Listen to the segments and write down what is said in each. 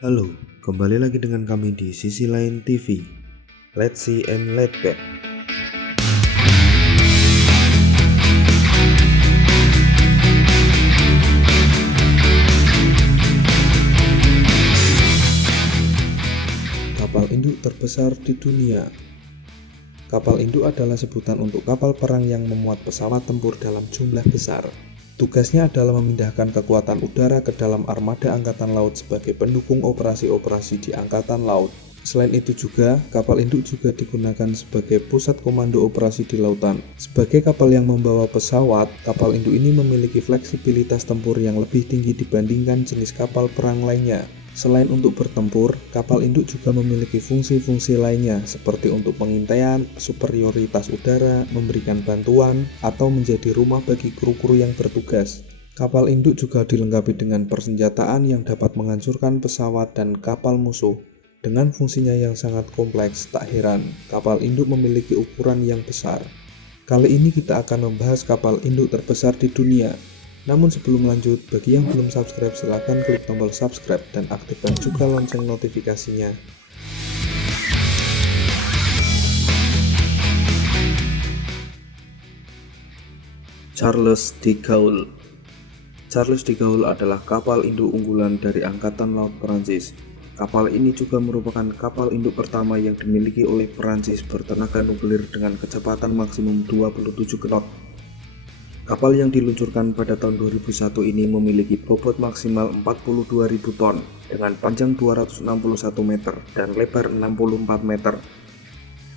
Halo, kembali lagi dengan kami di Sisi Lain TV. Let's see and let bet. Kapal induk terbesar di dunia. Kapal induk adalah sebutan untuk kapal perang yang memuat pesawat tempur dalam jumlah besar. Tugasnya adalah memindahkan kekuatan udara ke dalam armada angkatan laut sebagai pendukung operasi-operasi di angkatan laut. Selain itu juga, kapal induk juga digunakan sebagai pusat komando operasi di lautan. Sebagai kapal yang membawa pesawat, kapal induk ini memiliki fleksibilitas tempur yang lebih tinggi dibandingkan jenis kapal perang lainnya. Selain untuk bertempur, kapal induk juga memiliki fungsi-fungsi lainnya seperti untuk pengintaian, superioritas udara, memberikan bantuan, atau menjadi rumah bagi kru-kru yang bertugas. Kapal induk juga dilengkapi dengan persenjataan yang dapat menghancurkan pesawat dan kapal musuh. Dengan fungsinya yang sangat kompleks, tak heran kapal induk memiliki ukuran yang besar. Kali ini kita akan membahas kapal induk terbesar di dunia. Namun sebelum lanjut, bagi yang belum subscribe silahkan klik tombol subscribe dan aktifkan juga lonceng notifikasinya. Charles de Gaulle. Charles de Gaulle adalah kapal induk unggulan dari Angkatan Laut Perancis. Kapal ini juga merupakan kapal induk pertama yang dimiliki oleh Perancis bertenaga nuklir dengan kecepatan maksimum 27 knot. Kapal yang diluncurkan pada tahun 2001 ini memiliki bobot maksimal 42.000 ton dengan panjang 261 meter dan lebar 64 meter.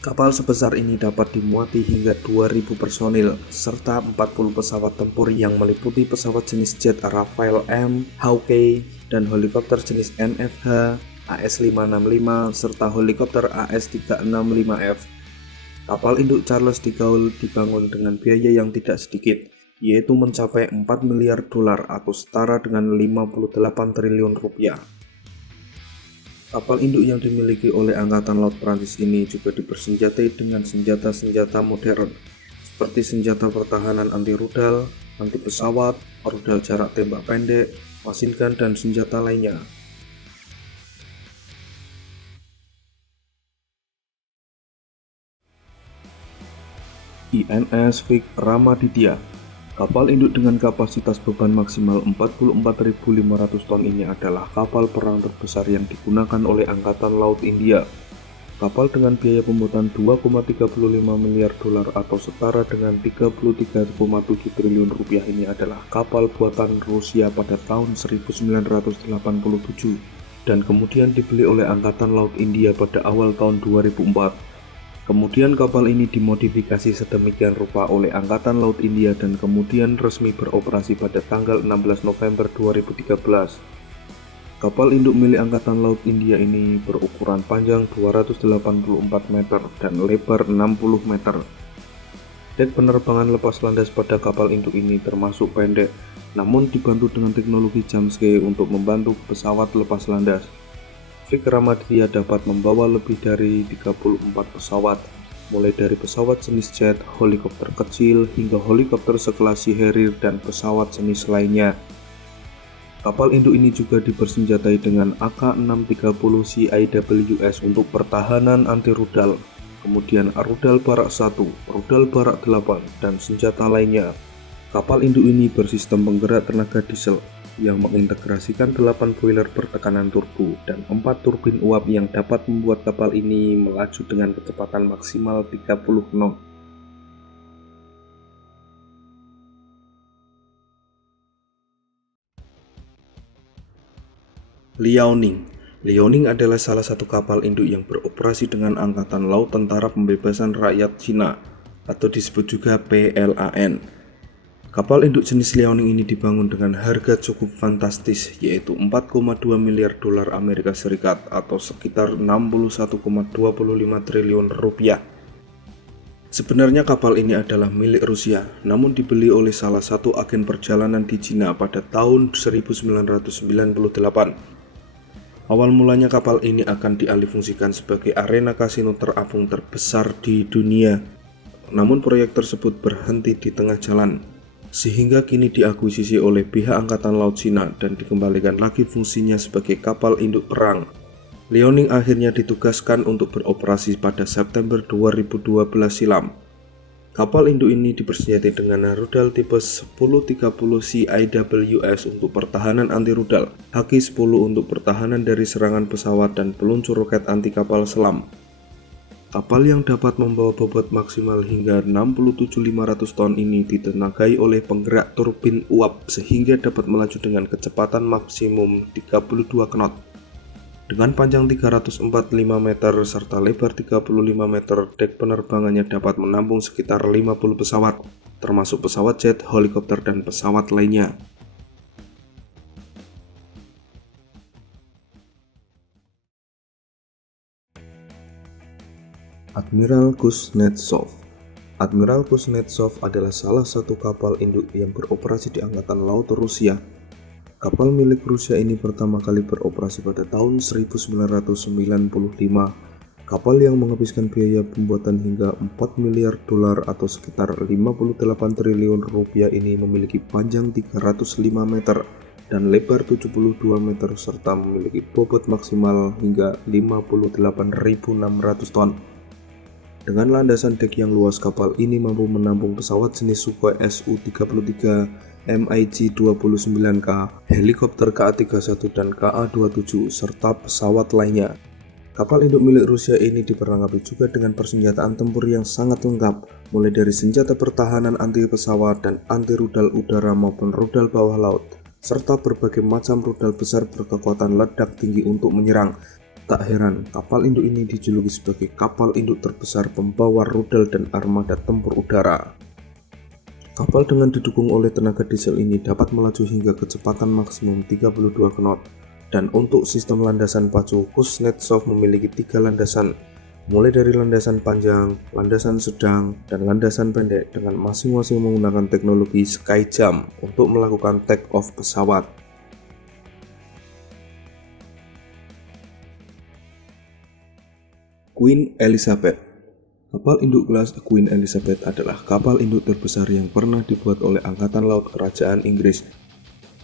Kapal sebesar ini dapat dimuati hingga 2.000 personil serta 40 pesawat tempur yang meliputi pesawat jenis jet Rafale M, Hawkeye, dan helikopter jenis NFH, AS-565, serta helikopter AS-365F. Kapal induk Charles de Gaulle dibangun dengan biaya yang tidak sedikit, yaitu mencapai 4 miliar dolar atau setara dengan 58 triliun rupiah. Kapal induk yang dimiliki oleh Angkatan Laut Prancis ini juga dipersenjatai dengan senjata-senjata modern, seperti senjata pertahanan anti-rudal, anti-pesawat, rudal jarak tembak pendek, machine gun, dan senjata lainnya. INS Vic Ramaditya. Kapal induk dengan kapasitas beban maksimal 44.500 ton ini adalah kapal perang terbesar yang digunakan oleh Angkatan Laut India. Kapal dengan biaya pembuatan 2,35 miliar dolar atau setara dengan 33,7 triliun rupiah ini adalah kapal buatan Rusia pada tahun 1987 dan kemudian dibeli oleh Angkatan Laut India pada awal tahun 2004. Kemudian kapal ini dimodifikasi sedemikian rupa oleh Angkatan Laut India dan kemudian resmi beroperasi pada tanggal 16 November 2013. Kapal induk milik Angkatan Laut India ini berukuran panjang 284 meter dan lebar 60 meter. Dek penerbangan lepas landas pada kapal induk ini termasuk pendek, namun dibantu dengan teknologi Jamsky untuk membantu pesawat lepas landas. Vic Ramaditya dapat membawa lebih dari 34 pesawat, mulai dari pesawat jenis jet, helikopter kecil, hingga helikopter sekelas Sea Harrier dan pesawat jenis lainnya. Kapal induk ini juga dipersenjatai dengan AK-630 CIWS untuk pertahanan anti-rudal, kemudian rudal barak 1, rudal barak 8, dan senjata lainnya. Kapal induk ini bersistem penggerak tenaga diesel yang mengintegrasikan 8 boiler bertekanan turbo dan 4 turbin uap yang dapat membuat kapal ini melaju dengan kecepatan maksimal 30 knot. Liaoning. Liaoning adalah salah satu kapal induk yang beroperasi dengan Angkatan Laut Tentara Pembebasan Rakyat Cina atau disebut juga PLAN. Kapal induk jenis Liaoning ini dibangun dengan harga cukup fantastis, yaitu 4,2 miliar dolar Amerika Serikat atau sekitar 61,25 triliun rupiah. Sebenarnya kapal ini adalah milik Rusia, namun dibeli oleh salah satu agen perjalanan di Cina pada tahun 1998. Awal mulanya kapal ini akan dialihfungsikan sebagai arena kasino terapung terbesar di dunia. Namun proyek tersebut berhenti di tengah jalan. sehingga kini diakuisisi oleh pihak Angkatan Laut Cina dan dikembalikan lagi fungsinya sebagai kapal induk perang. Liaoning akhirnya ditugaskan untuk beroperasi pada September 2012 silam. Kapal induk ini dipersenjatai dengan rudal tipe 1030 CIWS untuk pertahanan anti-rudal, Haki-10 untuk pertahanan dari serangan pesawat dan peluncur roket anti kapal selam. Kapal yang dapat membawa bobot maksimal hingga 67.500 ton ini ditenagai oleh penggerak turbin uap sehingga dapat melaju dengan kecepatan maksimum 32 knot. Dengan panjang 345 meter serta lebar 35 meter, dek penerbangannya dapat menampung sekitar 50 pesawat, termasuk pesawat jet, helikopter, dan pesawat lainnya. Admiral Kuznetsov. Admiral Kuznetsov adalah salah satu kapal induk yang beroperasi di Angkatan Laut Rusia. Kapal milik Rusia ini pertama kali beroperasi pada tahun 1995. Kapal yang menghabiskan biaya pembuatan hingga 4 miliar dolar atau sekitar 58 triliun rupiah ini memiliki panjang 305 meter dan lebar 72 meter serta memiliki bobot maksimal hingga 58.600 ton. Dengan landasan dek yang luas, kapal ini mampu menampung pesawat jenis Sukhoi Su-33, MiG-29K, helikopter Ka-31 dan Ka-27, serta pesawat lainnya. Kapal induk milik Rusia ini diperlengkapi juga dengan persenjataan tempur yang sangat lengkap, mulai dari senjata pertahanan anti pesawat dan anti rudal udara maupun rudal bawah laut, serta berbagai macam rudal besar berkekuatan ledak tinggi untuk menyerang. Tak heran, kapal induk ini dijuluki sebagai kapal induk terbesar pembawa rudal dan armada tempur udara. Kapal dengan didukung oleh tenaga diesel ini dapat melaju hingga kecepatan maksimum 32 knot. Dan untuk sistem landasan pacu, Kuznetsov memiliki 3 landasan, mulai dari landasan panjang, landasan sedang, dan landasan pendek dengan masing-masing menggunakan teknologi Skyjump untuk melakukan take off pesawat. Queen Elizabeth. Kapal induk kelas Queen Elizabeth adalah kapal induk terbesar yang pernah dibuat oleh Angkatan Laut Kerajaan Inggris.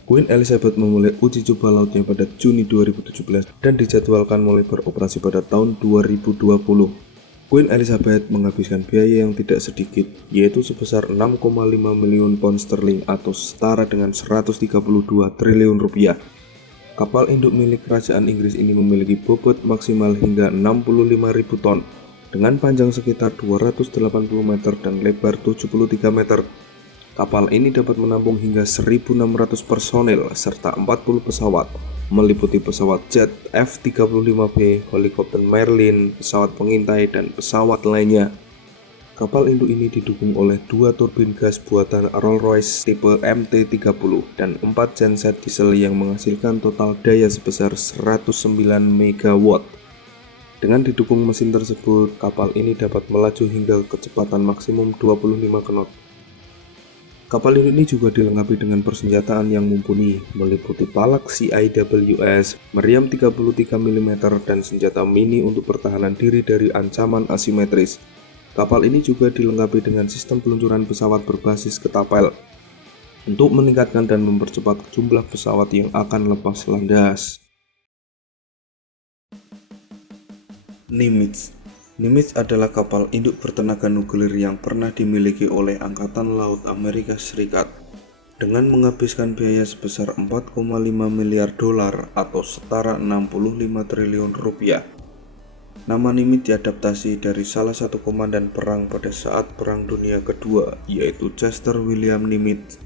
Queen Elizabeth memulai uji coba lautnya pada Juni 2017 dan dijadwalkan mulai beroperasi pada tahun 2020. Queen Elizabeth menghabiskan biaya yang tidak sedikit, yaitu sebesar 6,5 miliar pound sterling atau setara dengan 132 triliun rupiah. Kapal induk milik Kerajaan Inggris ini memiliki bobot maksimal hingga 65.000 ton. Dengan panjang sekitar 280 meter dan lebar 73 meter, kapal ini dapat menampung hingga 1.600 personel serta 40 pesawat, meliputi pesawat jet F-35B, helikopter Merlin, pesawat pengintai, dan pesawat lainnya. Kapal induk ini didukung oleh 2 turbin gas buatan Rolls-Royce tipe MT-30 dan 4 genset diesel yang menghasilkan total daya sebesar 109 MW. Dengan didukung mesin tersebut, kapal ini dapat melaju hingga kecepatan maksimum 25 knot. Kapal ini juga dilengkapi dengan persenjataan yang mumpuni, meliputi palak CIWS, meriam 33 mm, dan senjata mini untuk pertahanan diri dari ancaman asimetris. Kapal ini juga dilengkapi dengan sistem peluncuran pesawat berbasis ketapel untuk meningkatkan dan mempercepat jumlah pesawat yang akan lepas landas. Nimitz. Nimitz adalah kapal induk bertenaga nuklir yang pernah dimiliki oleh Angkatan Laut Amerika Serikat. Dengan menghabiskan biaya sebesar 4,5 miliar dolar atau setara 65 triliun rupiah. Nama Nimitz diadaptasi dari salah satu komandan perang pada saat Perang Dunia Kedua, yaitu Chester William Nimitz.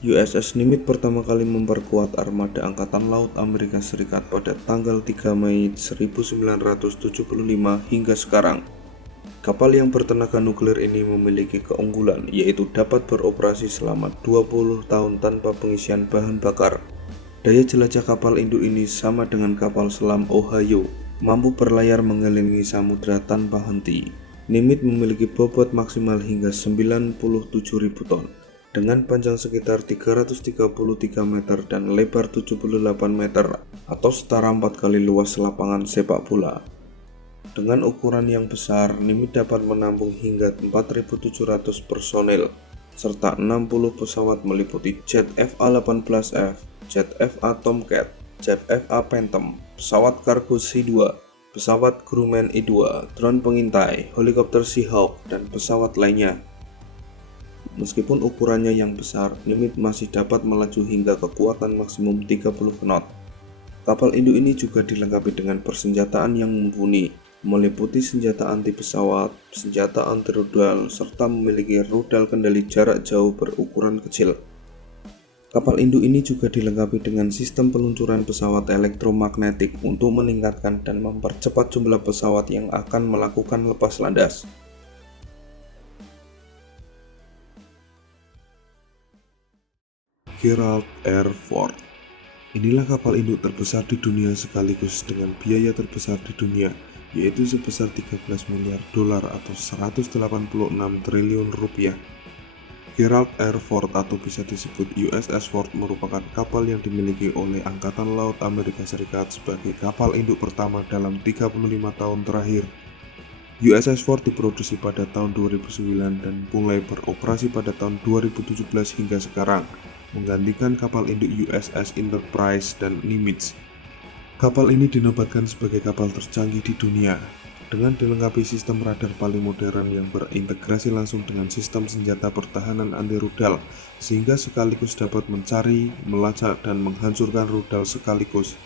USS Nimitz pertama kali memperkuat armada Angkatan Laut Amerika Serikat pada tanggal 3 Mei 1975 hingga sekarang. Kapal yang bertenaga nuklir ini memiliki keunggulan, yaitu dapat beroperasi selama 20 tahun tanpa pengisian bahan bakar. Daya jelajah kapal induk ini sama dengan kapal selam Ohio, mampu berlayar mengelilingi samudra tanpa henti. Nimitz memiliki bobot maksimal hingga 97.000 ton. Dengan panjang sekitar 333 meter dan lebar 78 meter atau setara 4 kali luas lapangan sepak bola. Dengan ukuran yang besar, Nimitz dapat menampung hingga 4.700 personel serta 60 pesawat meliputi jet FA-18F, jet FA Tomcat, jet FA Phantom, pesawat kargo C-2, pesawat Grumman E-2, drone pengintai, helikopter Seahawk, dan pesawat lainnya. Meskipun ukurannya yang besar, Nimitz masih dapat melaju hingga kekuatan maksimum 30 knot. Kapal induk ini juga dilengkapi dengan persenjataan yang mumpuni, meliputi senjata anti pesawat, senjata anti rudal, serta memiliki rudal kendali jarak jauh berukuran kecil. Kapal induk ini juga dilengkapi dengan sistem peluncuran pesawat elektromagnetik untuk meningkatkan dan mempercepat jumlah pesawat yang akan melakukan lepas landas. Gerald R. Ford. Inilah kapal induk terbesar di dunia sekaligus dengan biaya terbesar di dunia, yaitu sebesar 13 miliar dolar atau 186 triliun rupiah. Gerald R. Ford atau bisa disebut USS Ford merupakan kapal yang dimiliki oleh Angkatan Laut Amerika Serikat sebagai kapal induk pertama dalam 35 tahun terakhir. USS Ford diproduksi pada tahun 2009 dan mulai beroperasi pada tahun 2017 hingga sekarang, menggantikan kapal induk USS Enterprise dan Nimitz. Kapal ini dinobatkan sebagai kapal tercanggih di dunia, dengan dilengkapi sistem radar paling modern yang berintegrasi langsung dengan sistem senjata pertahanan anti rudal, sehingga sekaligus dapat mencari, melacak, dan menghancurkan rudal sekaligus.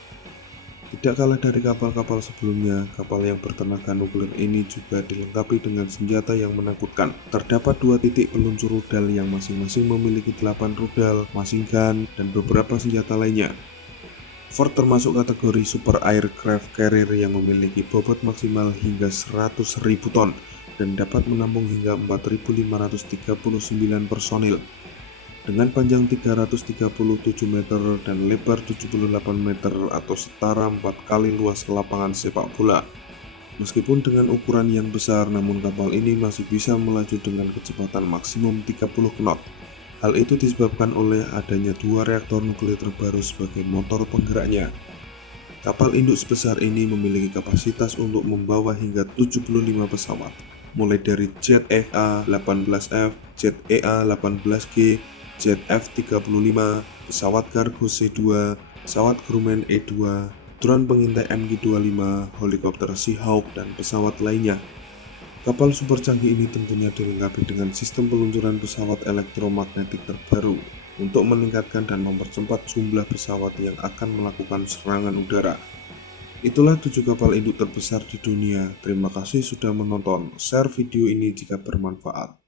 Tidak kalah dari kapal-kapal sebelumnya, kapal yang bertenaga nuklir ini juga dilengkapi dengan senjata yang menakutkan. Terdapat 2 titik peluncur rudal yang masing-masing memiliki 8 rudal, machine gun, dan beberapa senjata lainnya. Ford termasuk kategori super aircraft carrier yang memiliki bobot maksimal hingga 100.000 ton dan dapat menampung hingga 4.539 personil. Dengan panjang 337 meter dan lebar 78 meter atau setara 4 kali luas lapangan sepak bola. Meskipun dengan ukuran yang besar, namun kapal ini masih bisa melaju dengan kecepatan maksimum 30 knot. Hal itu disebabkan oleh adanya 2 reaktor nuklir terbaru sebagai motor penggeraknya. Kapal induk sebesar ini memiliki kapasitas untuk membawa hingga 75 pesawat, mulai dari jet FA-18F, jet EA-18G, jet F-35, pesawat kargo C-2, pesawat Grumman E-2, drone pengintai MQ-25, helikopter Seahawk, dan pesawat lainnya. Kapal super canggih ini tentunya dilengkapi dengan sistem peluncuran pesawat elektromagnetik terbaru untuk meningkatkan dan mempercepat jumlah pesawat yang akan melakukan serangan udara. Itulah 7 kapal induk terbesar di dunia. Terima kasih sudah menonton. Share video ini jika bermanfaat.